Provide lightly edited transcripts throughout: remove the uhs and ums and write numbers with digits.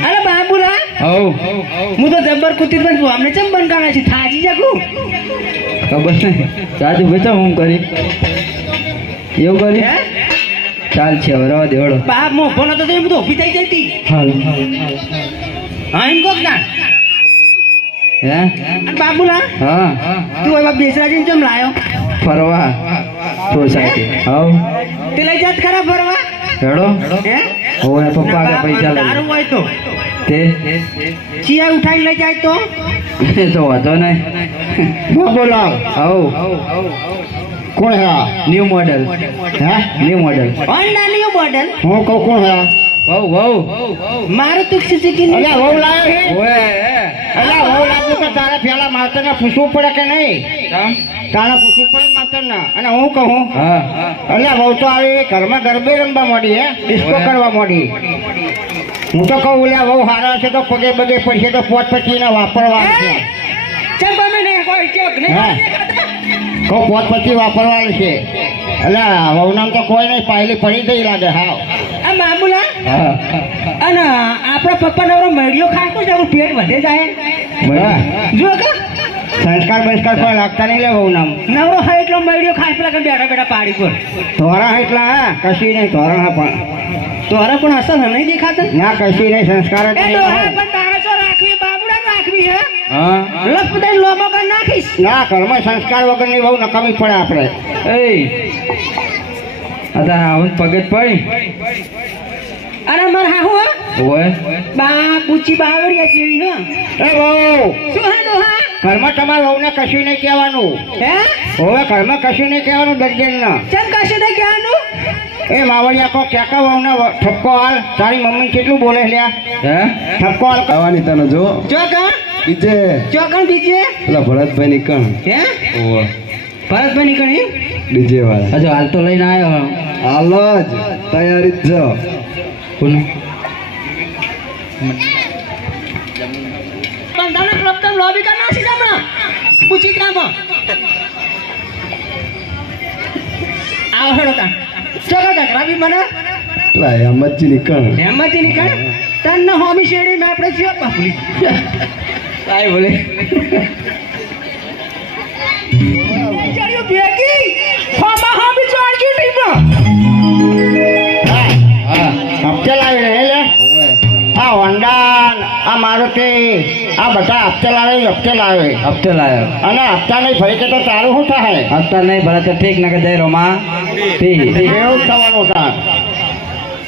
અરે બાબુલા હું તો જબ્બર કુતી પણ અમને ચમ બંકાણા છે થાજી જાકું ખબર નહીં ચાજુ બેચો હું કરી એવું કરી ચાલ છે હવે રવા દેવડો બાપ મો ફોન હતો તો એમ તો ઊભી થઈ જતી હાલ હા એમ કોક ના હે અને બાબુલા હા તું એવા બેસરાજીને ચમ લાયો ફરવા સોસાયટી હાવ તે લઈ જાત ખરા ફરવા હેડો હે ઓય પપ્પા કે પૈસા તારું લઈ હોય તો તે ચિયા ઉઠાઈ લઈ જાય તો એ તો વાંધો નહીં બાબુલાલ હાવ કોણ હે આ? ન્યુ મોડેલ હે new model Honda new model હું કહું કોણ હે આ? વહુ મારું તું સુઝુકી અલ્યા વહુ લાયો છે ઓય અલ્યા વહુ લાવ્યું તો તારે પેલા માસ્તરને પૂછવું પડે કે નહીં કામ તારે પૂછવું પડે માસ્તરને અને હું કહું હા અલ્યા વહુ તો આવી ઘરમાં ગરબે રમવા માંડી હે ડિસ્કો કરવા માંડી હું તો કહું ઓલ્યા વહુ હારા છે તો પગે બગે પડશે તો પોત પચીને વાપરવાનું છે ચમ તમે ને કોઈ ચોક ને હા. કહું પોત પચી વાપરવાનું છે અલ્યા વહુ નામ તો કોઈ નહીં પાયલી પડી જઈ લાગે હાવ આ બાબુલા હા અને આપણા પપ્પા નવરો મેળીઓ ખાતો જ પેટ વધે જાય જો કે સંસ્કાર બંસ્કાર કોઈ લાગતા નહીં લે વહુ નામ નવરો હા એટલો મેળીઓ ખાય પેલા કે બેઠા બેઠા પાડી પર ધોરણ એટલા હા કશી નહીં ધોરણ હા પણ તો હરે પણ અસર નહીં દેખાતા ના કશી નહીં સંસ્કાર જ એ નહીં ડોહા હોય. પણ તારે તો રાખવી બાબુડા રાખવી હે હા લપ દઈ લોમો કર નાખીશ ના ઘરમાં સંસ્કાર વગરની બહુ નકામી પડે આપણે એ અતા આવન પગત પડી અરે મર હાહુ હો ઓય બા પૂછી બાવરિયા જેવી હો એ વહુ શું હે ડોહા ઘરમાં તમારા વહુને કશું નહીં કહેવાનું હે હવે ઘરમાં કશું નહીં કહેવાનું દર્જનના ચમ કશે દે કહેવાનું એ માવડિયા કો ક્યાંકા વહુને ઠપકો હાલ તારી મમ્મી કેટલું બોલે લ્યા હે ઠપકો હાલ આવવાની તને જો ચોકણ બીજે ચોકણ બીજે પેલા ભરતભાઈ ની કણ હે ઓવા ભરતભાઈ નીકળી ડીજે વાળા હજુ હાલ તો લઈને આવ્યો હાલ જ તૈયારી જ છો કોણ બંધાના ક્લબ તમ લોબી કર નાખી જમણા પૂછી કામાં આવ હેડો તા ચોકા કા રવિ મને પેલા હેમતજી ની કણ હેમતી નીકળ તન ન હોમી શેડી મે આપણે જીઓ બાપલી કાઈ બોલે ચડ્યો બેગી હોમા હોમી ચોડ્યું ટીમો હા હપ્તે લાવી રહે લે આ હોન્ડા આ મારુતિ આ બધા હપ્તે લાવે હપ્તે લાયો અને હપ્તા નહીં ફરી કે તો તારું શું થાય હપ્તા નહીં ભલે તો ઠીક ના કે જય રોમા પી એવું થવાનું થાય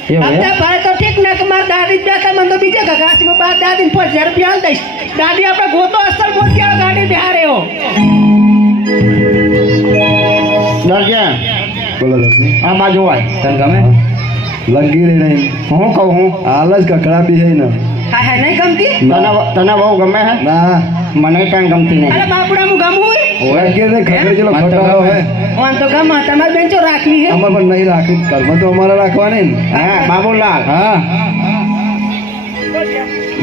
એવું હે? અત્યારે ભાઈ તો ઠીક ને કે માર દાદી બેઠા મને તો બીજે ગગાસીમાં બાર દાદી ને 5000 રૂપિયા આલ દઈશ દાદી આપણે ગોતો અસર મોતિયા ગાડી બિહાર એવો દરજે બોલો લક્ષ્મી આ બાજુ હોય તને ગમે લગી રહી નહીં હું કહું હું હાલ જ કકડા બી છે ને હા હા નહીં ગમતી તને બહુ ગમે હે ના મને કઈ ગમતી નહીં અરે બાપુડા હું ગમું લગી ને ખબર ચલો મને તો ખટાવો ગમે. હે ઓન તો ગમ તમારે બેન ચો રાખવી હે અમારે પણ નહીં રાખી ઘરમાં તો અમારે રાખવાની ને હા બાબુલાલ હા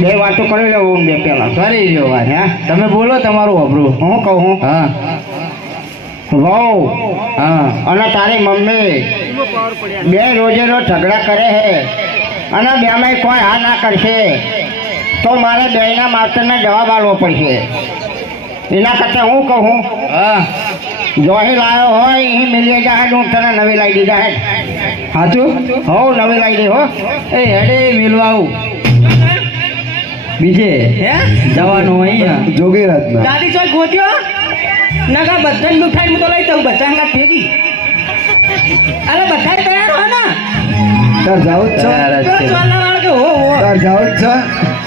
બે વાતો કરી લેવું બે પેલા કરી લ્યો વાત હે તમે બોલો તમારું અબરું હું કહું હું હા વહુ હા અને તારી મમ્મી બે રોજે રોજ ઝઘડા કરે છે અને બેમાં કોઈ હા ના કરશે તો મારે બેના માસ્તરને જવાબ આપવો પડશે એના કરતાં હું કહું હા જોહી લાવ્યો હોય એ મિલી જાય હું તને નવી લાવી દીધા હે સાચું હો નવી લાવી દે હો એ હેડે મિલવા આવું બીજે હે જવાનું અહીંયા જોગી રાતના દાદી ચોય ગોત્યો નગા બધા મીઠાઈ હું તો લઈ દઉં બધા હંગા ભેગી અરે બધા તૈયાર હો ને તાર જાવ જ છે તૈયાર જ તો છે. ચોલા વાળા કે હો તાર જાવ જ છે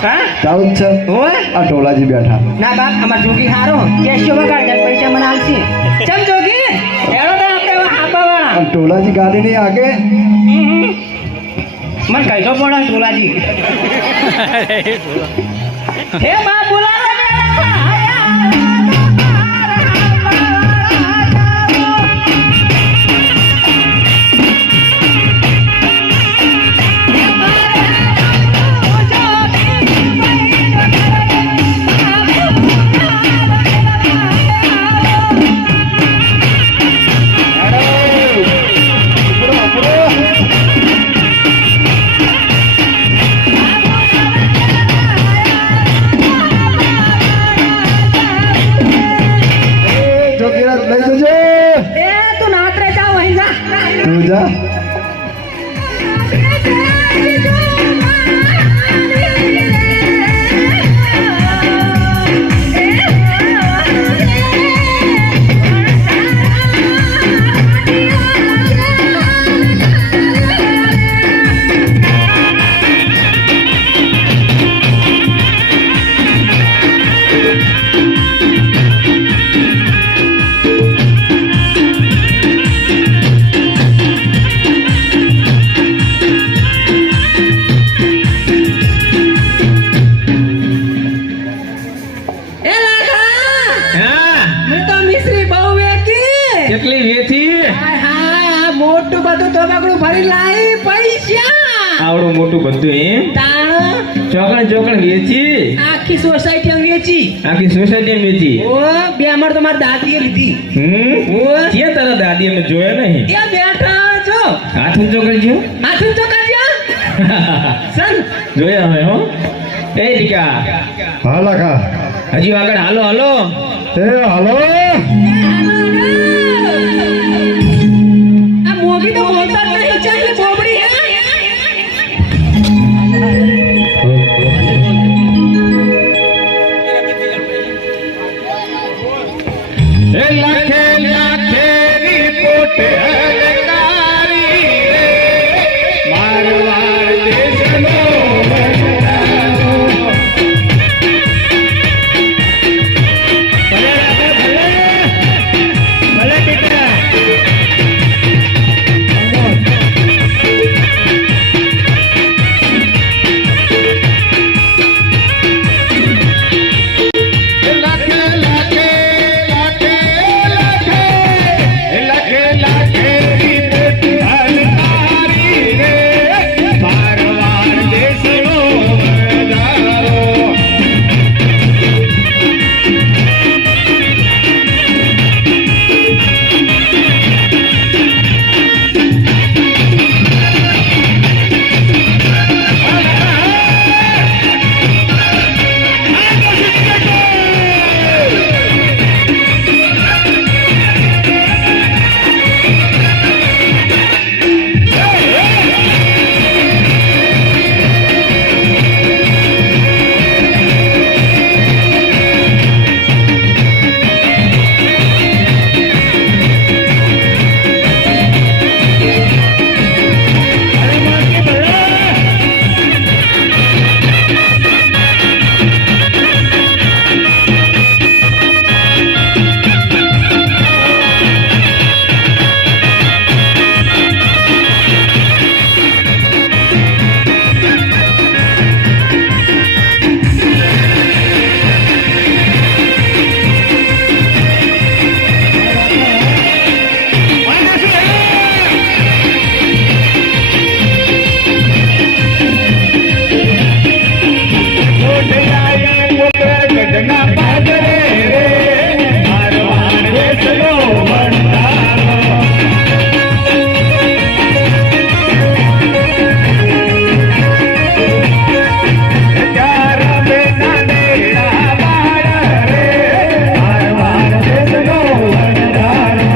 હા જાવ જ છે હોય આ ટોલાજી બેઠા ના બાપ અમાર જોગી હારો કેશો વગાડ દે પૈસા મને આલશે ચમ જોગી હેડો તો આપણે હાપા વાળા આ ટોલાજી ગાડી ની આગે મને કહીતો પડે ટોલાજી હે બાપ બોલાવે એ તું નાત્રે જા વહી જા તું જા એ લાખા હા મેં તો મિશ્રી બહુ વેચી કેટલી વેચી હાય હાય આ મોટું બધું તોબાકડું ભરી લાઈ પૈસા આવડું મોટું બધું એમ તાણ ચોકણ ચોકણ વેચી આખી સોસાયટી વેચી આખી સોસાયટી વેચી ઓ બે અમાર તો મારી દાદીએ લીધી ઓ ક્યાં તારા દાદી અમે જોયા નહીં એ બેઠા છો હાથ ઊંચો કરજો હાથું તો કરજો સન જોયા હવે હો એ દીકા હા લાખા હજી આગળ હાલો હાલો એ હાલો આ મોગી તો બોલતા જ નહીં ચાલી બોબડી એ લાખે લાખે રિપોર્ટ હલકારી રે મારવાડ દેશનો વડદારો ભલે દીકરા લાખે લાખે લાખે લાખે લાખે લાખે રિપોર્ટ હલકારી રે મારવાડ દેશનો વડદારો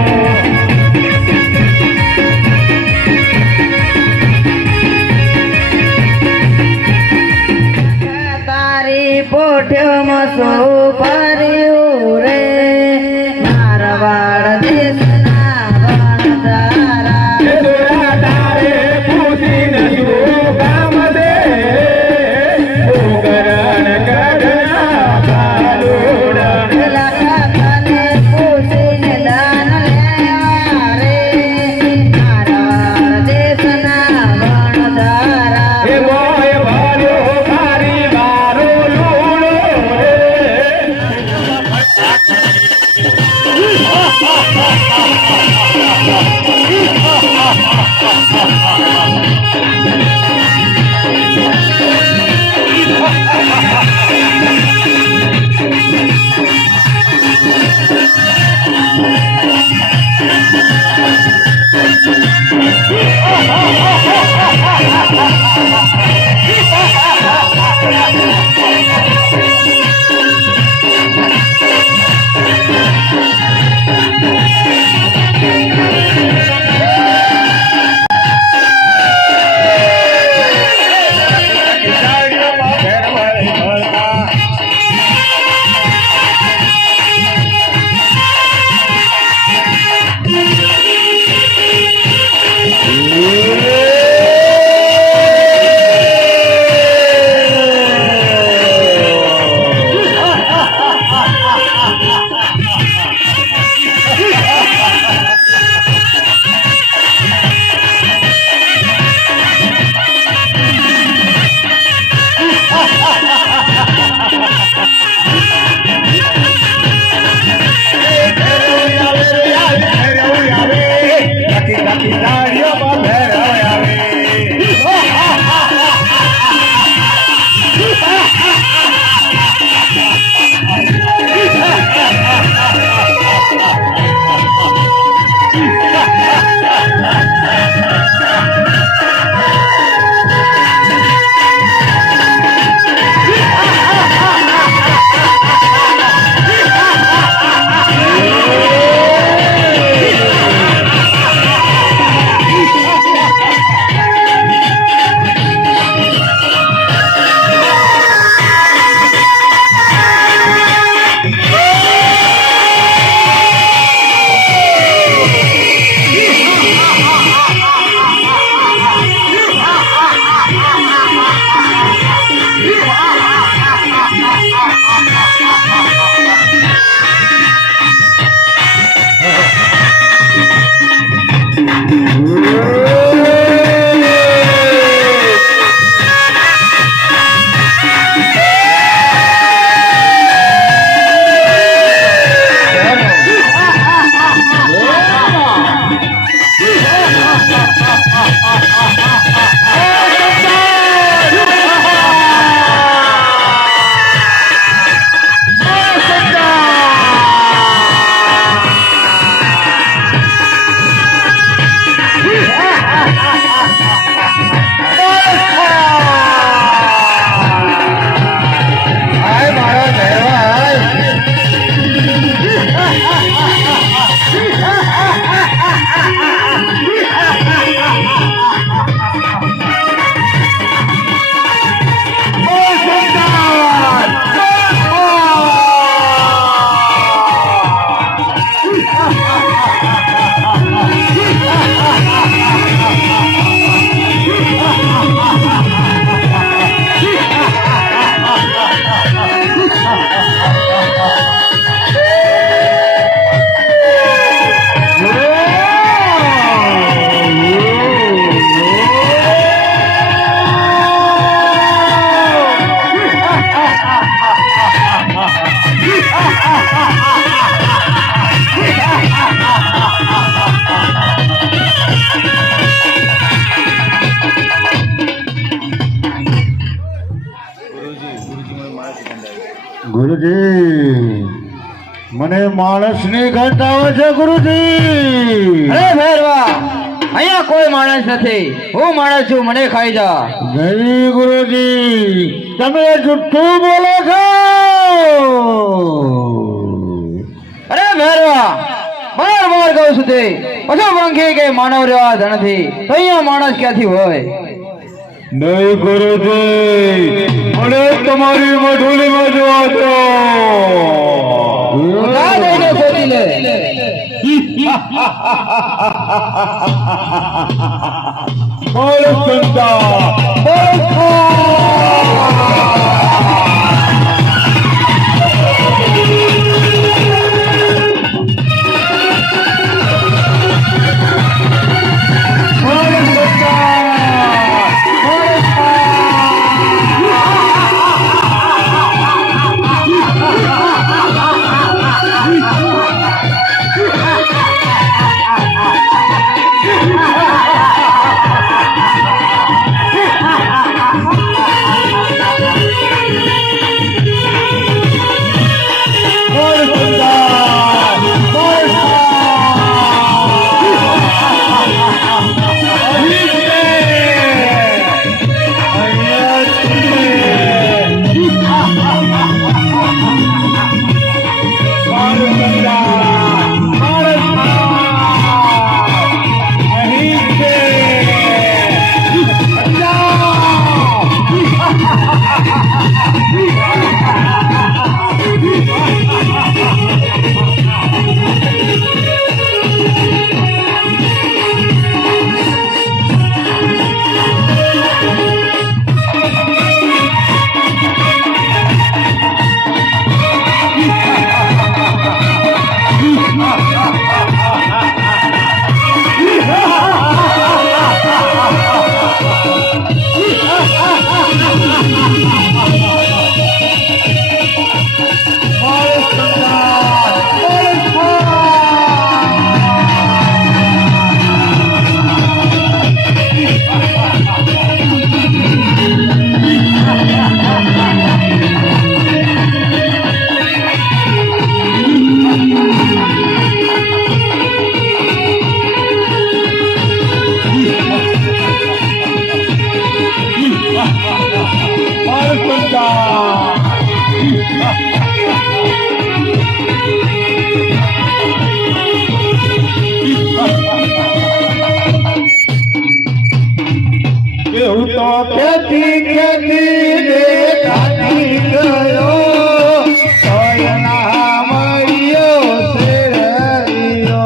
તારી પોઠ્યોમાં સો ભર્યું રે મારવાડ દેશના વણધારા તારે પૂછીને શું કામ દે ઉગરણ કઢના ભાલુડા લાખા તને પૂછીને દાન લેવા રે મારવાડ દેશના વણધારા એ મોય ભાલ્યો મારી મારો લૂણો રે ગુરુજી મને માણસની ગંધ આવે છે ગુરુજી. અરે ભેરવા, અહીંયા કોઈ માણસ નથી. હું માણસ છું, મને ખાઈ જા. નહીં ગુરુજી, તમે જુઠ્ઠું બોલો છો. અરે ભેરવા, બાર કહું છું તે પશુ પંખી કે માનવ રહેવા નથી, તો અહીંયા માણસ ક્યાંથી હોય? નહીં ગુરુજી, મને તમારી મઢુલીમાં જોવા દો. જા જઈને શોધી લે. ખેતી ખેતી ને કાઢી ગયો સોયના મળ્યો શેરડીયો.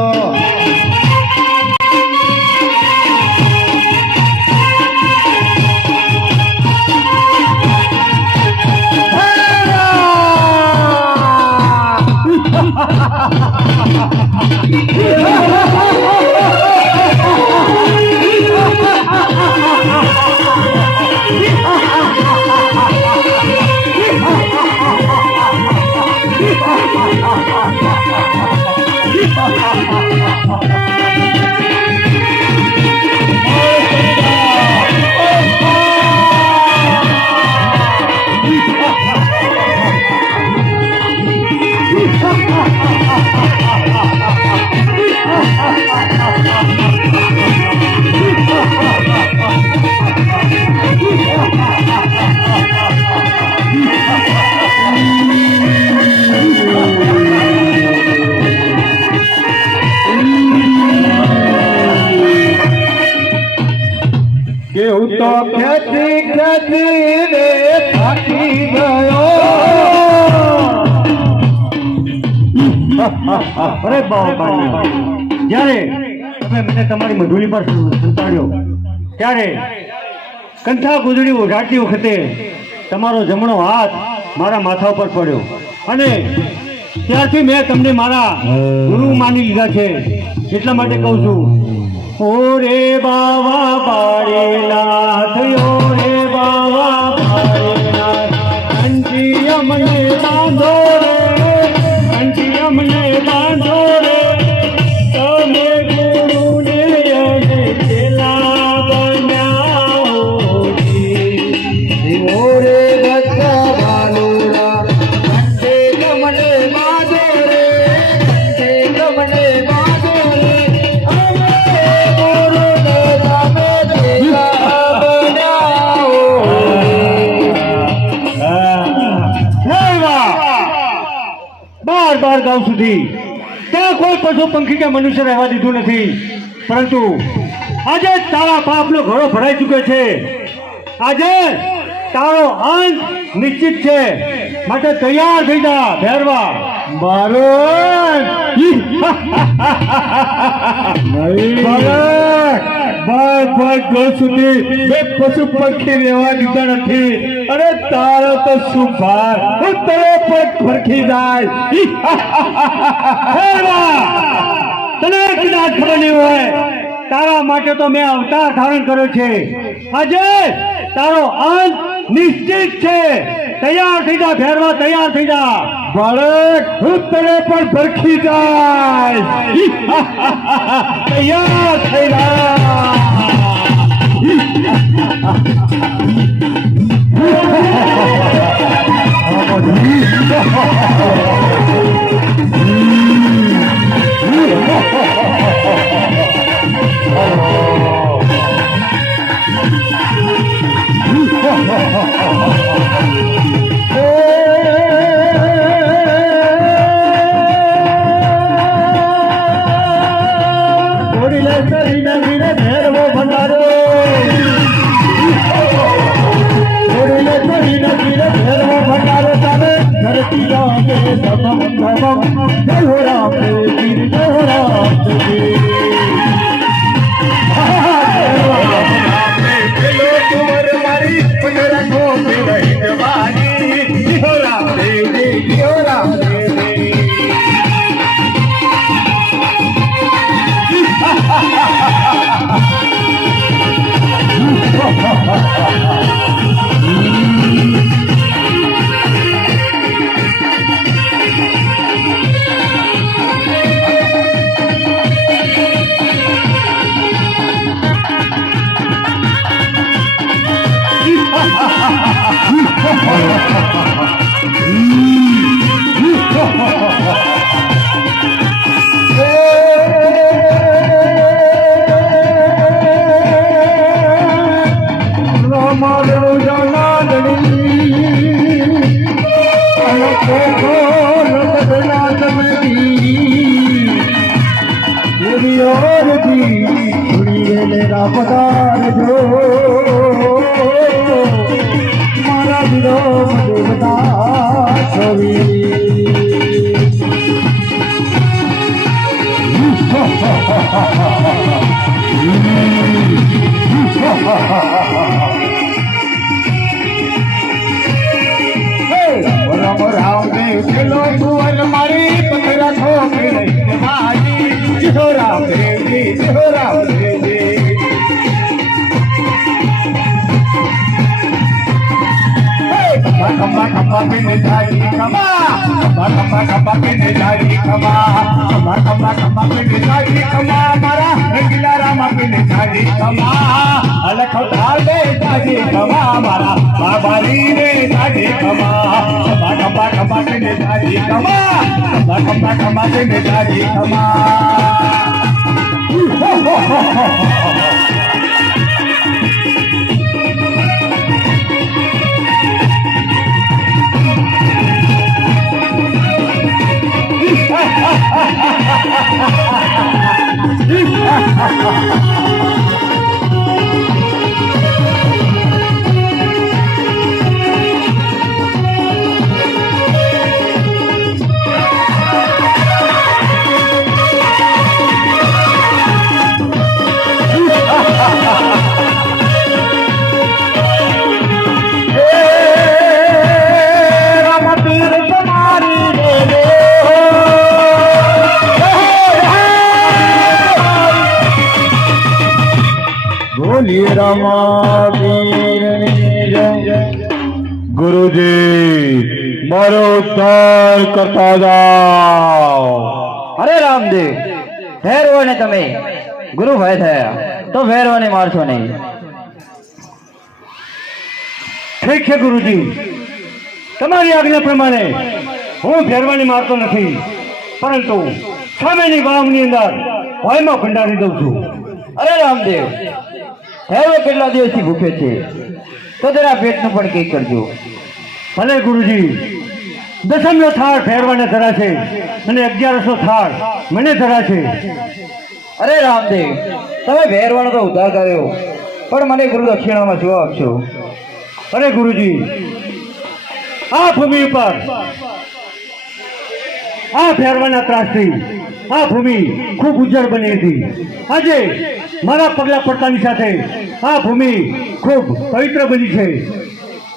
કેવું તો ખેતી ખેતી ને થાકી ગયો. અરે બાપા, જ્યારે તમે મને તમારી મધુલી પર સંતાડ્યો ત્યારે કંઠા ગુજરી ઉઢાડતી વખતે તમારો જમણો હાથ મારા માથા ઉપર પડ્યો અને ત્યારથી મેં તમને મારા ગુરુ માની લીધા છે. એટલા માટે કહું છું, ઓ રે બાવા બાળીનાથ, ઓ રે બાવા બાળીનાથ, કંઠી અમને બાંધો રે, કંઠી અમને બાંધો રે, તમે ગુરુને અને ચેલા બન્યા હોજી. ઓ રે બચ્ચા બાલુરા કંઠે કમલે બાંધો રે, કંઠે કમલે બાંધો રે, અમે ગુરુને સામે ચેલા બન્યા હોજી. બાર ગાંવ સુધી ત્યાં કોઈ પશુ પંખી કે મનુષ્ય રહેવા દીધું નથી, પરંતુ આજે તારા પાપનો ઘડો ભરાઈ ચૂક્યો છે. આજે તારો અંત નિશ્ચિત છે, માટે તૈયાર થઈ જા ભેરવા. સુધી બે પશુ પંખી રહેવા દીધા નથી, અને તારો તો શું ભાર, હું તને પણ ફરખી જાય. તને કદાચ ખબર નહીં હોય, તારા માટે તો મેં અવતાર ધારણ કર્યો છે. આજે તારો અંત નિશ્ચિત છે. તૈયાર થઈ જા ભેરવા, તૈયાર થઈ જા. બાળક, હું તને પણ ફરખી જાય. તૈયાર થઈ જા. ભેરવો ભંડારો ભેરવો ભંડારો તારે ધરતી રામે ધમ ધમ જય હો રામ દેવી, જય હો રામ દેવી. મારી પંદરા કો જવાની રામ દેવી, રામ દેવી. પધાર જો દીધો દેવતા છોરી રામ રામદેવ ખેલો તુવર મારી પથરા ઠોકી લઈને મારી જય રામદેવજી જય રામદેવજી ખંભા ખંભા પીને ધારી ખમા ખંભા પીને ધારી ખમા ખંભા પીને ધારી ખમા મારા રંગીલા રામા પીને ધારી ખમા અલખ ધાર દે ધારી ખમા મારા બાબારી રે ધારી ખમા ખંભા પીને ધારી ખમા ખંભા પીને ધારી ખમા બોલીએ રામાવીરની જય ગુરુજી મારો ઉદ્ધાર કરતા જાઓ અરે રામદેવ ભેરવો ને તમે ગુરુ ભાઈ થયા તો ભેરવાને મારશો નહીં. ઠીક છે ગુરુજી, તમારી આજ્ઞા પ્રમાણે હું ભેરવાને મારતો નથી, પરંતુ સામેની વાવની અંદર ભયમાં ભંડારી દઉં છું. અરે રામદેવ ભેરવો કેટલા દિવસથી ભૂખ્યો છે તો તેના પેટનું પણ કંઈક કરજો. ભલે ગુરુજી, દસમનો થાળ ભેરવાને ધરાશે અને 1100 થાળ મને ધરાશે. અરે રામદેવ તમે ભેરવાનો તો ઉદ્ધાર કર્યો, પણ મને ગુરુ દક્ષિણામાં શું આપશો? અરે ગુરુજી, આ ભૂમિ ઉપર આ ભેરવાના ત્રાસથી આ ભૂમિ ખૂબ ઉજ્જળ બની હતી. આજે મારા પગલા પડતાની સાથે આ ભૂમિ ખૂબ પવિત્ર બની છે.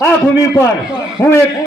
આ ભૂમિ પર હું એક